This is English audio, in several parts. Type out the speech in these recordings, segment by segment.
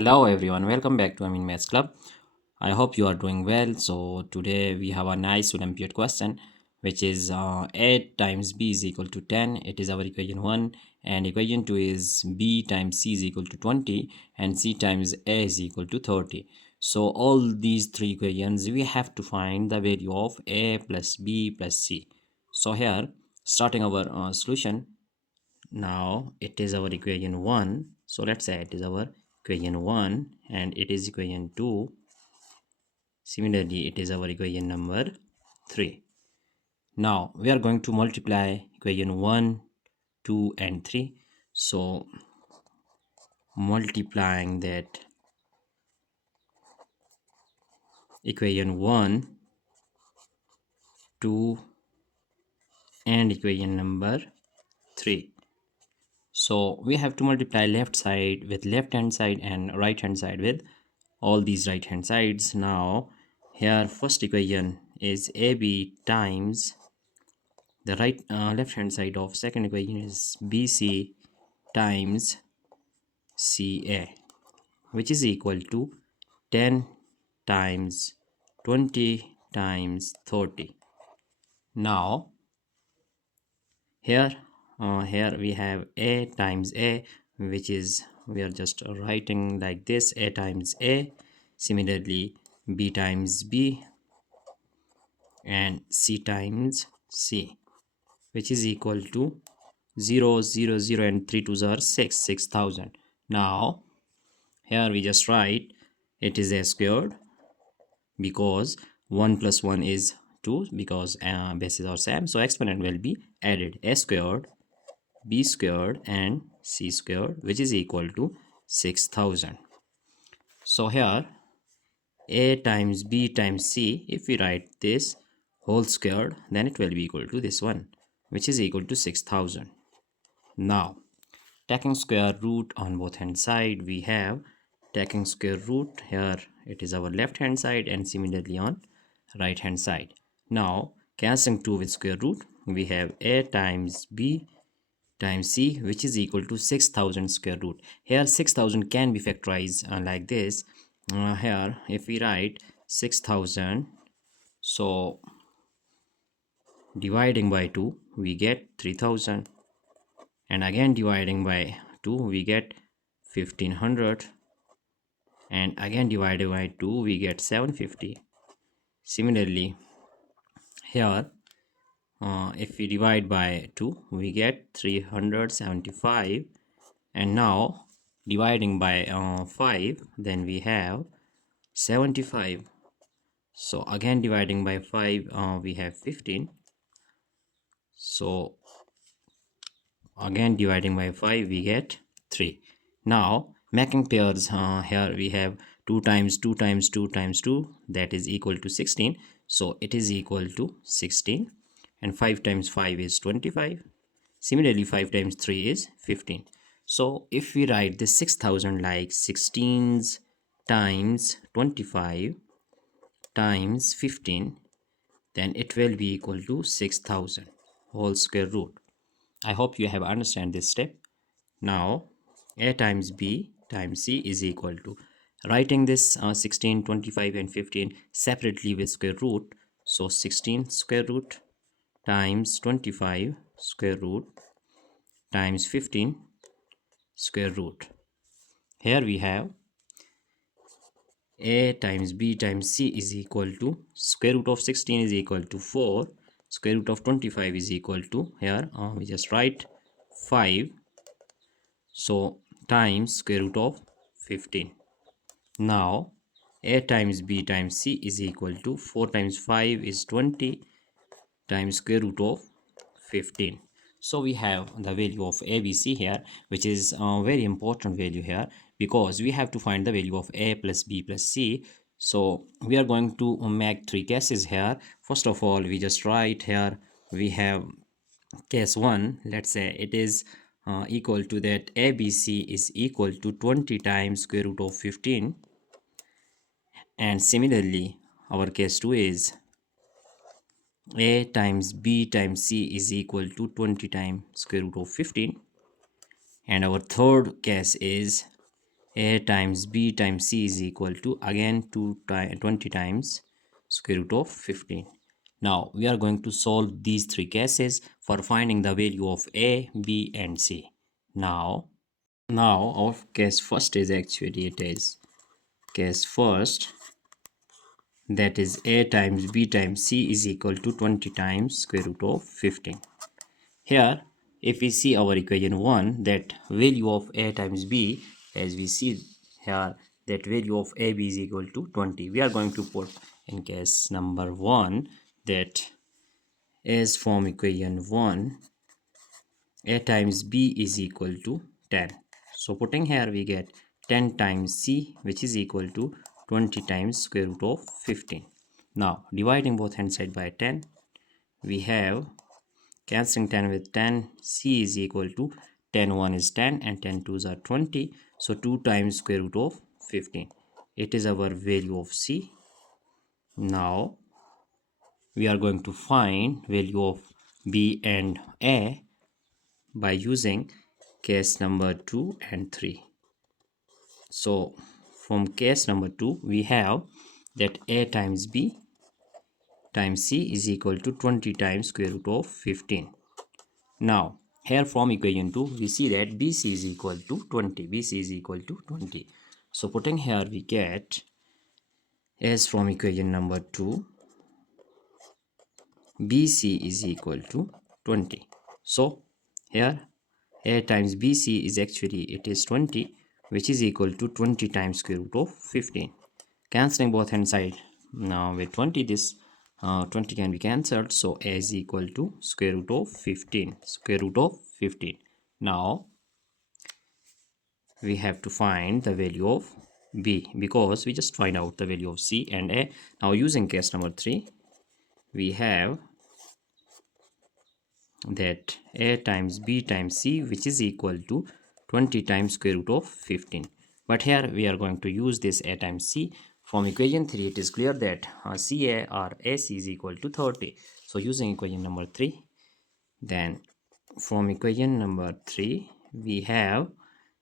Hello everyone, welcome back to Maths Club. I hope you are doing well. So today we have a nice Olympiad question, which is 8 times b is equal to 10. It is our equation 1, and equation 2 is b times c is equal to 20 and c times a is equal to 30. So all these three equations we have to find the value of a plus b plus c. So here starting our solution. Now it is our equation 1, so let's say it is our equation 1 and it is equation 2. Similarly, it is our equation number 3. Now we are going to multiply equation 1, 2 and 3. So multiplying that equation 1, 2 and equation number 3. So we have to multiply left side with left hand side and right hand side with all these right hand sides. Now here first equation is AB times the left hand side of second equation is BC times CA, which is equal to 10 times 20 times 30. Now here we have a times a, which is we are just writing like this, a times a. Similarly, b times b and c times c, which is equal to 0 0 0 and 3 2s are 6,000. Now here we just write it is a squared because 1 plus 1 is 2, because bases are same, so exponent will be added. A squared, b squared and c squared, which is equal to 6,000. So here a times b times c, if we write this whole squared, then it will be equal to this one, which is equal to 6,000. Now taking square root on both hand side, we have taking square root. Here it is our left hand side and similarly on right hand side. Now cancelling 2 with square root, we have a times b times c, which is equal to 6,000 square root. Here 6,000 can be factorized like this. Here if we write 6,000, so dividing by 2 we get 3,000, and again dividing by 2 we get 1,500, and again divided by 2 we get 750. Similarly here if we divide by 2 we get 375, and now dividing by 5, then we have 75. So again dividing by 5 we have 15. So again dividing by 5 we get 3. Now making pairs, here we have 2 times 2 times 2 times 2, that is equal to 16. So it is equal to 16, and 5 times 5 is 25. Similarly 5 times 3 is 15. So if we write this 6,000 like 16s times 25 times 15, then it will be equal to 6,000 whole square root. I hope you have understand this step. Now a times b times c is equal to, writing this 16, 25 and 15 separately with square root. So 16 square root times 25 square root times 15 square root. Here we have a times b times c is equal to square root of 16 is equal to 4, square root of 25 is equal to, here we just write 5, so times square root of 15. Now a times b times c is equal to 4 times 5 is 20 times square root of 15. So we have the value of ABC here, which is a very important value here, because we have to find the value of a plus b plus c. So we are going to make 3 cases here. First of all, we just write here we have case 1. Let's say it is equal to that ABC is equal to 20 times square root of 15, and similarly our case 2 is a times b times c is equal to 20 times square root of 15, and our third case is a times b times c is equal to again 20 times square root of 15. Now we are going to solve these three cases for finding the value of a, b and c. Now our case first is actually it is case first, that is a times b times c is equal to 20 times square root of 15. Here if we see our equation 1, that value of a times b, as we see here that value of ab is equal to 20, we are going to put in case number 1 that as from equation 1 a times b is equal to 10. So putting here we get 10 times c, which is equal to 20 times square root of 15. Now dividing both hand side by 10, we have cancelling 10 with 10, c is equal to 10 1 is 10 and 10 2s are 20. So 2 times square root of 15. It is our value of c. Now we are going to find value of b and a by using case number 2 and 3. So from case number 2 we have that a times b times c is equal to 20 times square root of 15. Now here from equation 2 we see that bc is equal to 20. bc is equal to 20. So putting here we get as from equation number 2 bc is equal to 20. So here a times bc is actually it is 20, which is equal to 20 times square root of 15. Cancelling both hand side now with 20, this 20 can be cancelled, so a is equal to square root of 15. Square root of 15. Now we have to find the value of b, because we just find out the value of c and a. Now using case number 3 we have that a times b times c, which is equal to 20 times square root of 15. But here we are going to use this a times c. From equation 3 it is clear that ca or ac is equal to 30. So using equation number 3, then from equation number 3 we have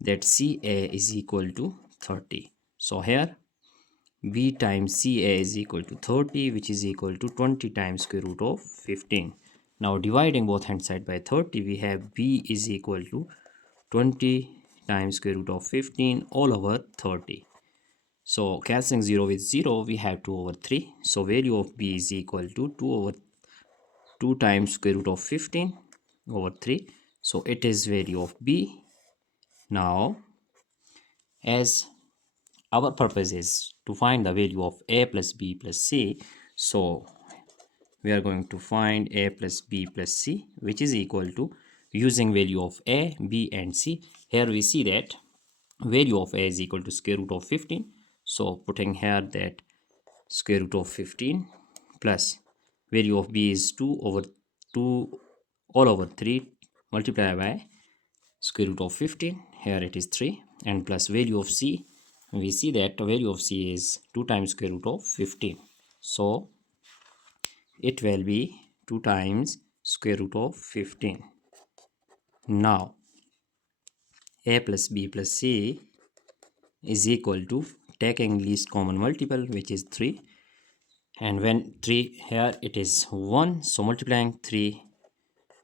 that ca is equal to 30. So here b times ca is equal to 30, which is equal to 20 times square root of 15. Now dividing both hand side by 30, we have b is equal to 20 times square root of 15 all over 30. So cancelling 0 with 0, we have 2 over 3. So value of b is equal to 2 times square root of 15 over 3. So it is value of b. Now as our purpose is to find the value of a plus b plus c, so we are going to find a plus b plus c, which is equal to using value of a, b and c. Here we see that value of a is equal to square root of 15. So putting here that square root of 15 plus value of b is 2 over 2 all over 3 multiplied by square root of 15. Here it is 3, and plus value of c, we see that the value of c is 2 times square root of 15. So it will be 2 times square root of 15. Now a plus b plus c is equal to taking least common multiple, which is 3, and when 3 here it is 1, so multiplying 3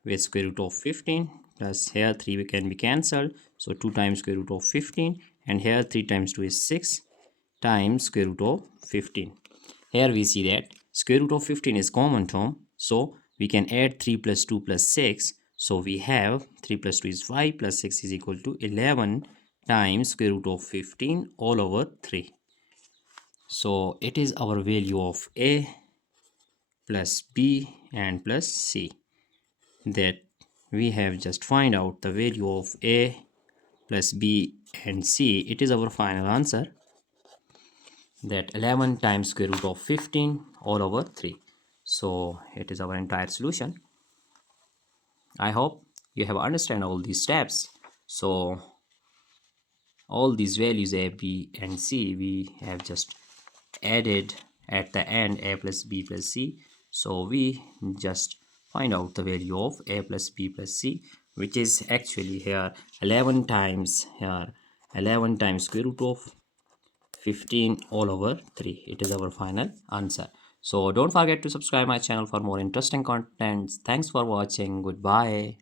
with square root of 15 plus here 3 can be cancelled, so 2 times square root of 15, and here 3 times 2 is 6 times square root of 15. Here we see that square root of 15 is common term, so we can add 3 plus 2 plus 6. So we have 3 plus 2 is 5 plus 6 is equal to 11 times square root of 15 all over 3. So it is our value of a plus b and plus c, that we have just find out the value of a plus b and c. It is our final answer, that 11 times square root of 15 all over 3. So it is our entire solution. I hope you have understand all these steps. So all these values a, b and c we have just added at the end, a plus b plus c. So we just find out the value of a plus b plus c, which is actually here 11 times here 11 times square root of 15 all over 3. It is our final answer. So don't forget to subscribe my channel for more interesting contents. Thanks for watching. Goodbye.